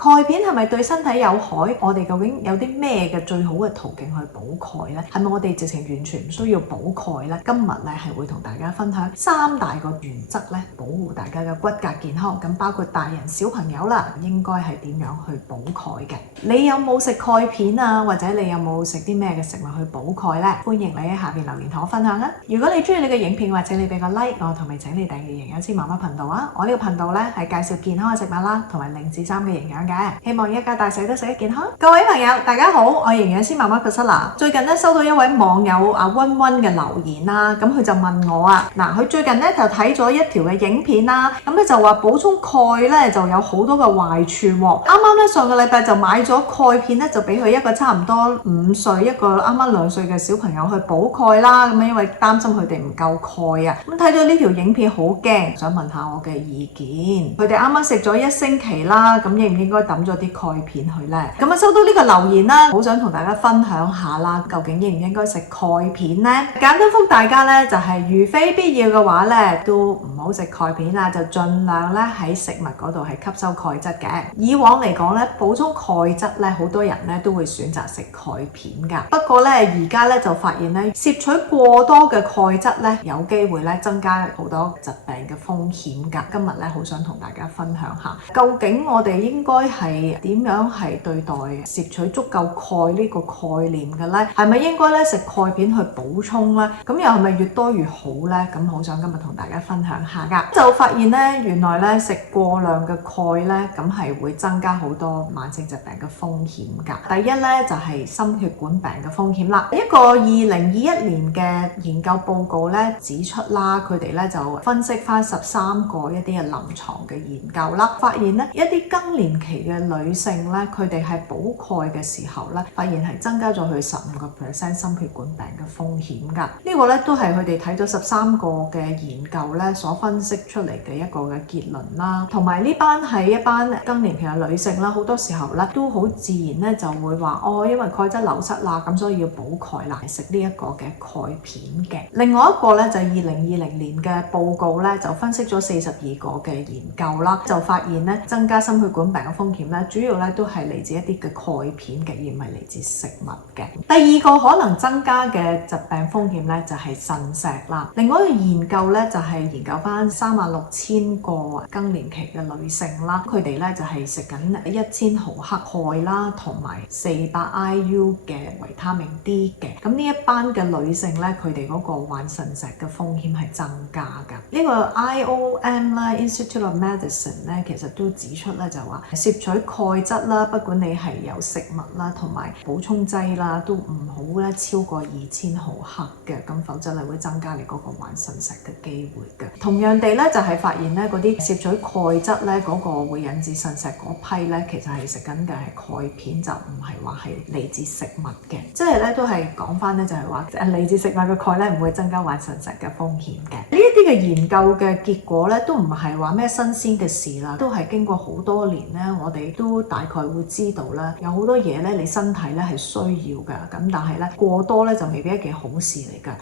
鈣片係咪對身體有害？我哋究竟有啲咩嘅最好嘅途徑去補鈣呢？係咪我哋直情完全唔需要補鈣呢？今日咧係會同大家分享3大個原則咧，保護大家嘅骨骼健康。咁包括大人小朋友啦，應該係點樣去補鈣嘅？你有冇食鈣片啊？或者你有冇食啲咩嘅食物去補鈣呢？歡迎你喺下邊留言同我分享啊！如果你中意你嘅影片，或者你俾個 like， 我同埋請你訂閱營養師媽媽頻道啊！我呢個頻道咧係介紹健康嘅食物啦，同埋0至3嘅營養嘅，希望一家大細都食得健康。各位朋友，大家好，我係營養師媽媽 Priscilla。最近咧收到一位網友阿溫溫嘅留言啦，咁佢就問我啊，嗱，佢最近咧就睇咗一條嘅影片啦，咁咧就話補充鈣咧就有好多嘅壞處喎。啱啱咧上個禮拜就買咗鈣片咧，就俾佢一個差唔多5歲，一個啱啱2歲嘅小朋友去補鈣啦，咁因為擔心佢哋唔夠鈣啊。咁睇咗呢條影片好驚，想問下我嘅意見。佢哋啱啱食咗1星期啦，咁應唔應該抌咗啲鈣片去呢？咁啊收到呢個留言啦，好想同大家分享下啦，究竟應唔應該食鈣片呢？簡單覆大家呢，就係如非必要嘅話呢，都唔好食鈣片啦，就盡量咧喺食物嗰度係吸收鈣質嘅。以往嚟講咧，補充鈣質咧，好多人咧都會選擇食鈣片㗎。不過咧，而家咧就發現咧，攝取過多嘅鈣質咧，有機會咧增加好多疾病嘅風險㗎。今日咧好想同大家分享下，究竟我哋應該係點樣係對待攝取足夠鈣呢個概念嘅咧？係咪應該咧食鈣片去補充咧？咁又係咪越多越好咧？咁好想今日同大家分享下㗎。就發現咧，原來咧食過量嘅鈣咧，咁係會增加好多慢性疾病嘅風險㗎。第一咧就係心血管病嘅風險啦。一個2021年嘅研究報告咧指出啦，佢哋咧就分析翻13個一啲嘅臨床嘅研究啦，發現咧一啲更年期嘅女性咧，佢哋係補鈣嘅時候咧，發現係增加咗佢15% 心血管病嘅風險㗎。呢個咧都係佢哋睇咗13個嘅研究咧所分析出嚟嘅一個嘅結論啦。同埋呢班係一班更年期嘅女性啦，好多時候咧都好自然咧就會話因為鈣質流失啦，咁所以要補鈣啦，食呢一個嘅鈣片嘅。另外一個咧就係2020年嘅報告咧，就分析咗42個嘅研究啦，就發現咧增加心血管病嘅風險咧，主要咧都係嚟自一啲嘅鈣片嘅，而唔係嚟自食物嘅。第二個可能增加嘅疾病風險咧就係腎石啦。另外一個研究咧就係研究翻36000個更年期嘅女性啦，佢哋咧就係食緊1000毫克鈣啦，同埋400 IU 嘅維他命 D 嘅。咁呢一班嘅女性咧，佢哋嗰個患腎石嘅風險係增加㗎。呢個 IOM 啦 Institute of Medicine 咧，其實都指出咧就話攝取鈣質啦，不管你係有食物啦，同埋補充劑啦，都唔好咧超過2000毫克嘅，咁否則係會增加你嗰個患腎石嘅機會嘅。同樣地咧，就係發現咧嗰啲攝取鈣質咧嗰個會引致腎石嗰批咧，其實係食緊嘅係鈣片，就唔係話係嚟自食物嘅。即係咧都係講翻咧，就係話嚟自食物嘅鈣咧唔會增加患腎石嘅風險嘅。呢一啲嘅研究嘅結果咧，都唔係話咩新鮮嘅事啦，都係經過好多年咧，我哋都大概會知道啦，有好多嘢咧，你身體咧係需要㗎，咁但係咧過多咧就未必一件好事嚟㗎。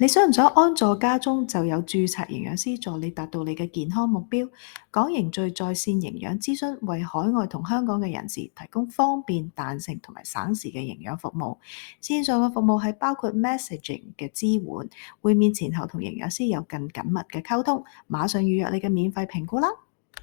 你想唔想安坐家中就有註冊營養師助你達到你嘅健康目標？港營最在線營養諮詢為海外同香港嘅人士提供方便、彈性同埋省時嘅營養服務。線上嘅服務係包括 messaging 嘅支援，會面前後同營養師有更緊密嘅溝通。馬上預約你嘅免費評估啦！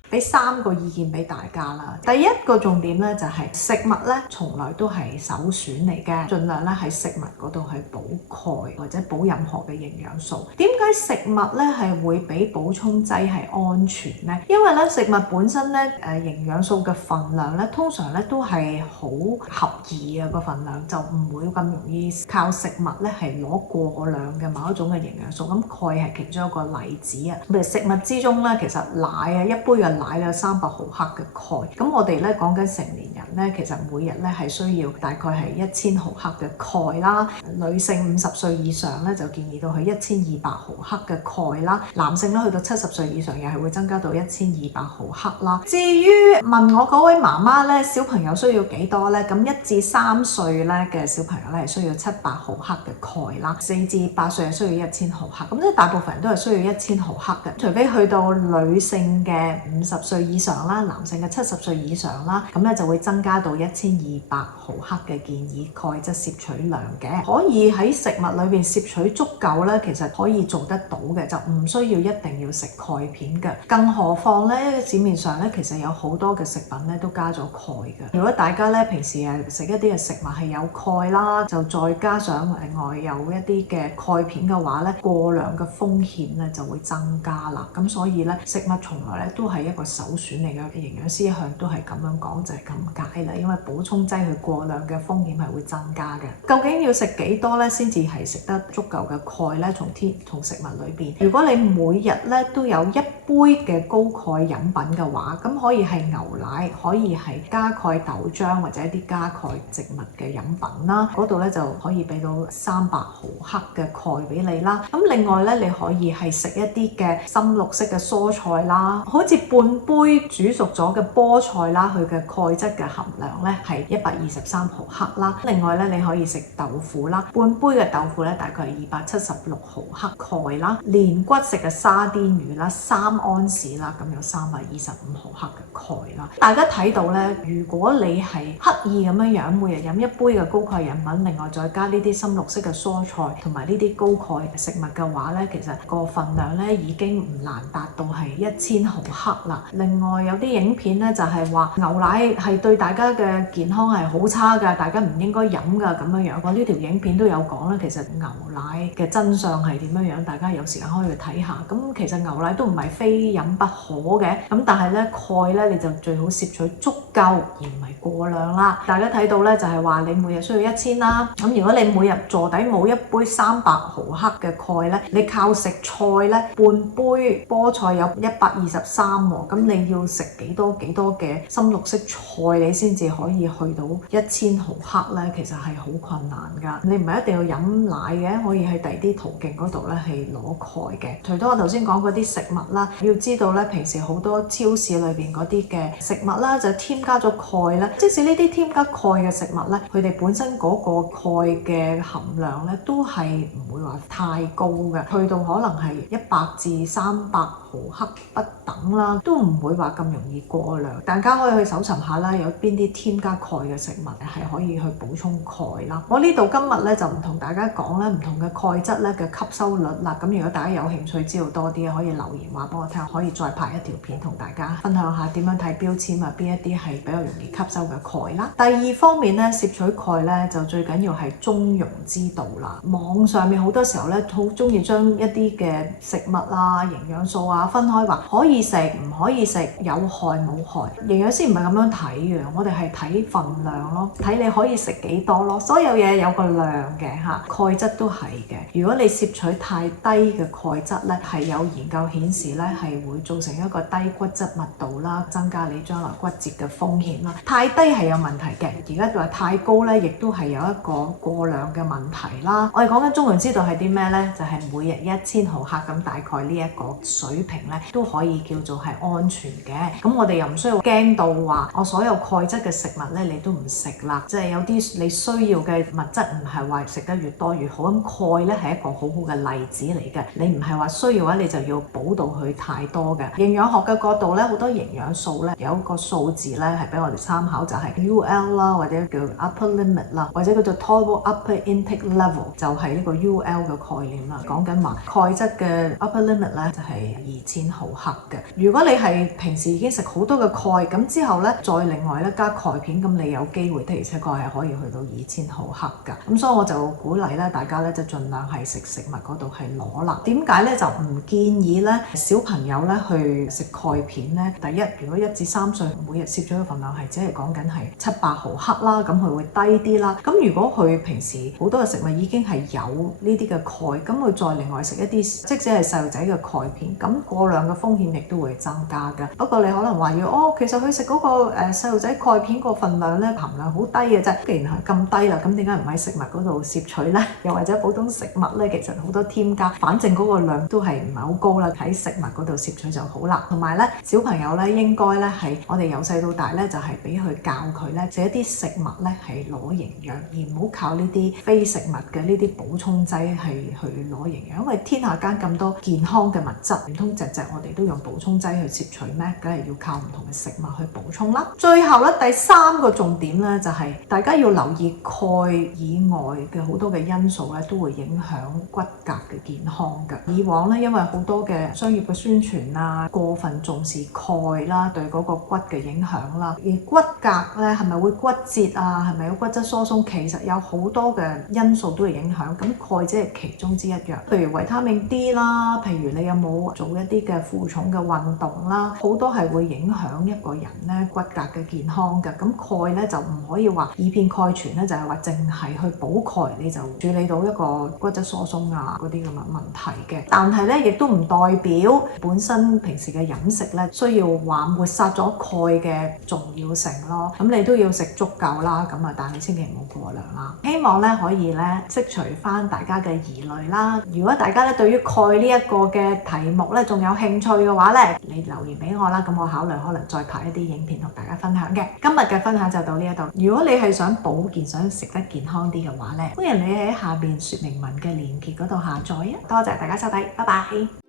俾3個意見俾大家啦。第一個重點咧就係食物咧，從來都係首選嚟嘅，盡量咧喺食物嗰度去補鈣或者補任何嘅營養素。點解食物咧係會比補充劑係安全呢？因為咧食物本身咧營養素嘅份量咧，通常咧都係好合宜嘅個份量，就唔會咁容易靠食物咧係攞過量嘅某一種嘅營養素。咁鈣係其中一個例子啊。譬如食物之中咧，其實奶啊，一杯嘅奶有300毫克嘅鈣，咁我哋咧講緊成年人咧，其實每日咧係需要大概係1000毫克嘅鈣啦。女性50歲以上咧就建議到去1200毫克嘅鈣啦。男性咧去到70歲以上又係會增加到1200毫克啦。至於問我嗰位媽媽咧，小朋友需要幾多咧？咁1至3歲咧嘅小朋友咧係需要700毫克嘅鈣啦，4至8歲係需要1000毫克。咁即係大部分人都係需要1000毫克嘅，除非去到女性嘅50歲以上啦，男性嘅70歲以上啦，咁咧就會增加到1200毫克嘅建議鈣質攝取量嘅，可以喺食物裏邊攝取足夠咧，其實可以做得到嘅，就唔需要一定要食鈣片嘅。更何況咧，市面上咧其實有好多嘅食品咧都加咗鈣嘅。如果大家咧平時食一啲嘅食物係有鈣啦，就再加上另外有一啲嘅鈣片嘅話咧，過量嘅風險咧就會增加啦。咁所以咧，食物從來咧都係一個首選嚟嘅，營養師一向都係咁樣講，就係咁解啦。因為補充劑佢過量嘅風險係會增加嘅。究竟要食幾多咧先至係食得足夠嘅鈣咧？從食物裏邊，如果你每日咧都有1杯嘅高鈣飲品嘅話，咁可以係牛奶，可以係加鈣豆漿或者一啲加鈣植物嘅飲品啦。嗰度咧就可以俾到300毫克嘅鈣俾你啦。咁另外咧，你可以係食一啲嘅深綠色嘅蔬菜啦，好似半杯煮熟咗嘅菠菜啦，佢嘅鈣質嘅含量咧係123毫克啦。另外咧，你可以食豆腐啦，半杯嘅豆腐咧大概係276毫克鈣啦。連骨食嘅沙甸魚啦，3安士啦，咁有325毫克嘅鈣啦。大家睇到咧，如果你係刻意咁樣每日飲1杯嘅高鈣飲品，另外再加呢啲深綠色嘅蔬菜同埋呢啲高鈣食物嘅話咧，其實個份量咧已經唔難達到係1000毫克啦。另外有啲影片咧就係話牛奶係對大家嘅健康係好差㗎，大家唔應該飲㗎咁樣樣。我呢條影片都有講啦，其實牛奶嘅真相係點樣樣，大家有時間可以去睇下。咁其實牛奶都唔係非飲不可嘅，咁但係咧鈣咧你就最好攝取足夠而唔係過量啦。大家睇到咧就係話你每日需要1000啦，咁如果你每日坐底冇一杯300毫克嘅鈣咧，你靠食菜咧半杯菠菜有123喎，咁你要食幾多嘅深綠色菜你先至可以去到1000毫克咧，其實係好困難㗎。你唔係一定要飲奶嘅，可以喺第二啲途徑嗰度咧係攞鈣嘅。除咗我頭先講嗰啲食物啦，要知道咧平時好多超市裏邊嗰啲嘅食物啦，就添加咗鈣咧。即使呢啲添加鈣嘅食物咧，佢哋本身嗰個鈣嘅含量咧都係唔會話太高嘅，去到可能係100至300毫克不等啦，都唔會話咁容易過量。大家可以去搜尋下啦，有邊啲添加鈣嘅食物係可以去補充鈣啦。我呢度今日咧就唔同大家講咧唔同嘅鈣質咧嘅吸收率啦。咁如果大家有興趣知道多啲，可以留言話俾我聽，可以再拍一條片同大家分享下點樣睇標籤啊，邊一啲係比較容易吸收嘅鈣啦。第二方面咧，攝取鈣咧就最緊要係中庸之道啦。網上面好多時候咧好中意將一啲嘅食物啊、營養素啊分開，話可以食唔可以食，有害冇害。營養師唔係咁樣睇嘅，我哋係睇份量咯，睇你可以食幾多咯。所有嘢有個量嘅嚇，鈣質都係嘅。如果你攝取太低嘅鈣質咧，係有研究顯示咧係會造成一個低骨質密度啦，增加你將來骨折嘅風險啦。太低係有問題嘅，而家就話太高咧，亦都係有一個過量嘅問題啦。我哋講緊中庸之道係啲咩咧？就係每日1000毫克咁，大概呢一個水平咧都可以叫做係安全嘅。咁我哋又唔需要驚到話我所有鈣質嘅食物咧你都唔食啦，即係有啲你需要嘅物質唔係話食得越多越好。咁鈣咧係一個好好嘅例子嚟嘅，你唔係話需要嘅話你就要補到佢太多嘅。營養學嘅角度咧，好多營養素咧有一個數字咧係俾我哋參考，就係 UL 啦，或者叫 upper limit 啦，或者叫做 total upper intake level， 就係呢個 UL 嘅概念啦。講緊話鈣質嘅 upper limit 咧就係2000毫克嘅。如果你係平時已經食好多嘅鈣，咁之後咧再另外咧加鈣片，咁你有機會的而且確係可以去到2000毫克㗎。咁所以我就鼓勵咧大家咧就盡量係食物嗰度係攞啦。點解咧就唔建議咧小朋友咧去食鈣片咧？第一，如果1至3歲每日攝取嘅份量係只係講緊係700毫克啦，咁佢會低啲啦。咁如果佢平時好多嘅食物已經係有呢啲嘅鈣，咁佢再另外食一啲即使係細路仔嘅鈣片，咁過量嘅風險亦都會增加㗎。不過你可能話要其實佢食嗰個細路仔鈣片個份量咧含量好低嘅啫。既然係咁低啦，咁點解唔喺食物嗰度攝取咧？又或者普通食物咧，其實好多添加，反正嗰個量都係唔係好高啦，喺食物嗰度攝取就好啦。同埋咧，小朋友咧應該咧係我哋由細到大咧就係俾佢教佢咧食一啲食物咧係攞營養，而唔好靠呢啲非食物嘅呢啲補充劑係去攞營養。因為天下間咁多健康嘅物質，唔通隻隻我哋都用補充劑去攝取咩？梗係要靠唔同嘅食物去補充啦。最後咧，第三個重點咧就係大家要留意鈣以外嘅好多嘅因素咧，都會影響骨骼嘅健康嘅。以往咧，因為好多嘅商業嘅宣傳啊，過分重視鈣啦，對嗰個骨嘅影響啦，而骨骼咧係咪會骨折啊？係咪有骨質疏鬆？其實有好多嘅因素都會影響。咁鈣只係其中之一樣，譬如維他命 D 啦，譬如你有冇做一啲嘅負重嘅運動啦，好多係會影響一個人咧骨骼嘅健康嘅。咁鈣咧就唔可以話以偏概全咧，就係話淨係去補鈣你就處理到一個骨質疏鬆啊嗰啲咁嘅問題嘅。但係咧亦都唔代表本身平時嘅飲食咧需要話抹殺咗鈣嘅重要性咯。咁你都要食足夠啦，咁啊但係千祈唔好過量啦。希望咧可以咧釋除翻大家嘅疑慮啦。如果大家咧對於鈣呢一個嘅題目咧仲有興趣嘅話咧，你留言俾我啦，咁我考慮可能再拍一啲影片同大家分享嘅。今日嘅分享就到呢一度。如果你係想保健、想食得健康啲嘅話咧，歡迎你喺下邊說明文嘅連結嗰度下載啊！多謝大家收睇，拜拜。